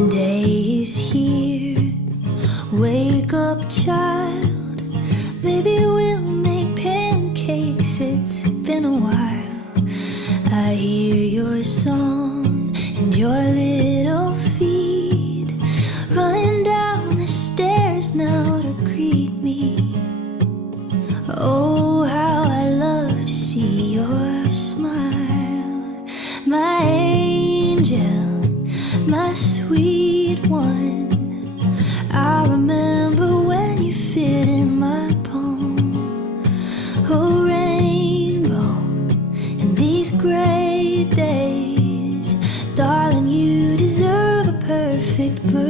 The day is here. Wake up, child. Maybe we'll make pancakes. It's been a while. I hear your song and your little feet running down the stairs now to greet me. Oh, how I love to see your smile, my angel, my sweet one. I remember when you fit in my palm. Oh, rainbow, in these gray days, darling, you deserve a perfect birthday.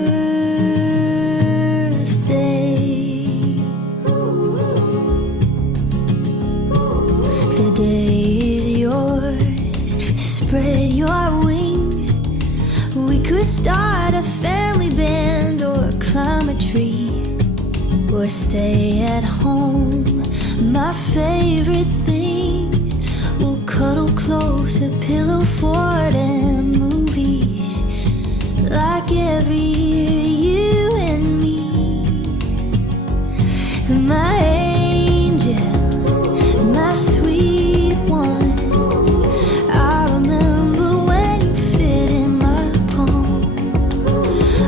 The day is yours, spread your wings. We could start a family band or climb a tree or stay at home. My favorite thing, we'll cuddle close, a pillow fort and movies like every year, you and me. My angel, my sweet one. I remember when you fit in my palm.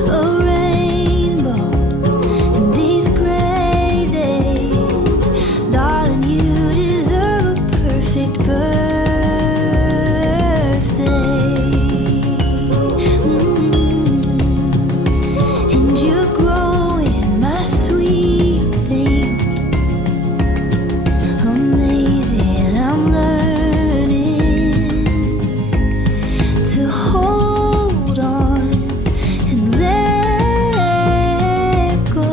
A rainbow in these gray days, darling, you deserve a perfect birthday. And you're growing, my sweet thing. Amazing, I'm learning to hold on and let go.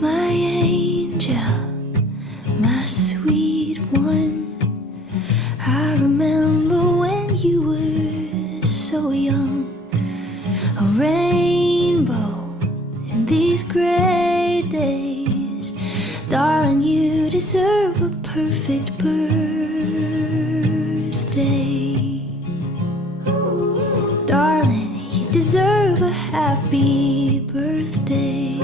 My angel, my sweet one. I remember when you were so young. A rainbow in these gray days, darling, you deserve a perfect birthday. Darling, you deserve a happy birthday.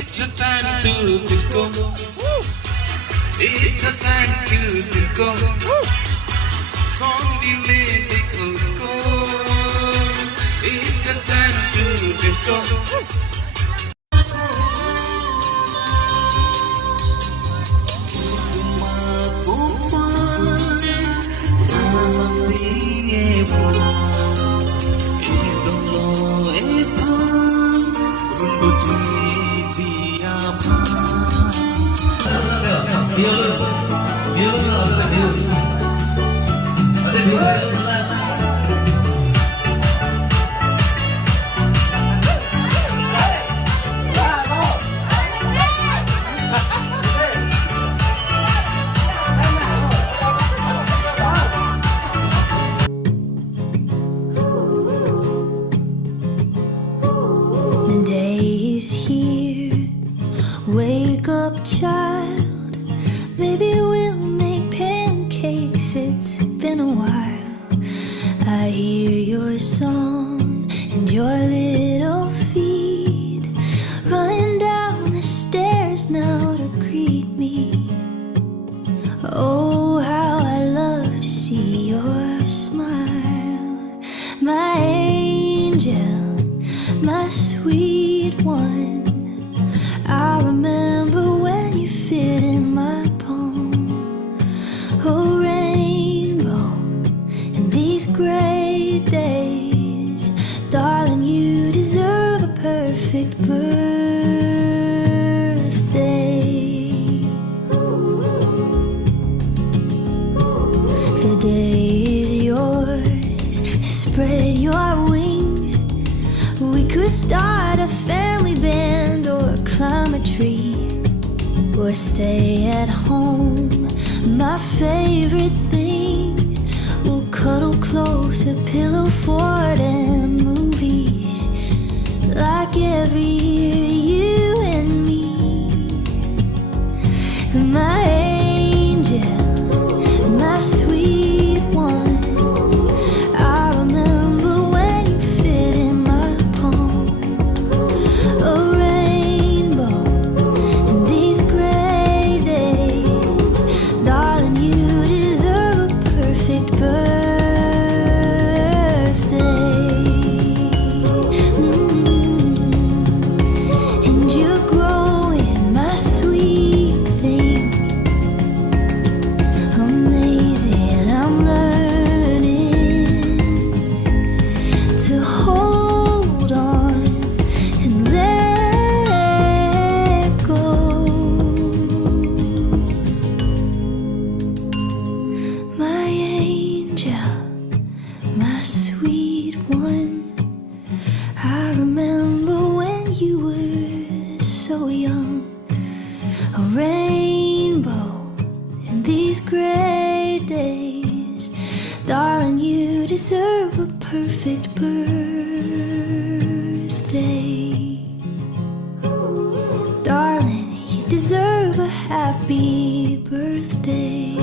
It's a time to disco. It's a time to disco. Come the ladies go. It's a time to disco. The day is here. Wake up, child. Maybe we'll make pancakes. It's been a while. I hear your song your little feet running down the stairs now to greet me. Oh, how I love to see your smile, my angel, my sweet one. I remember when you fit in my palm. Oh, rainbow, in these gray days, darling, you deserve a perfect birthday. The day is yours, spread your wings. We could start a family band or climb a tree or stay at home. My favorite thing, we'll cuddle close, a pillow fort and movies like every year, you and me. My angel, my sweet one. I remember when you fit in my palm. A rainbow in these gray days, darling, you deserve a perfect birthday. And you're growing, my sweet thing. Amazing, I'm learning to hold on and let go. My angel, my sweet one. I remember when you were so young. A rainbow in these gray days, darling, you deserve a perfect birthday. Darling, you deserve a happy birthday.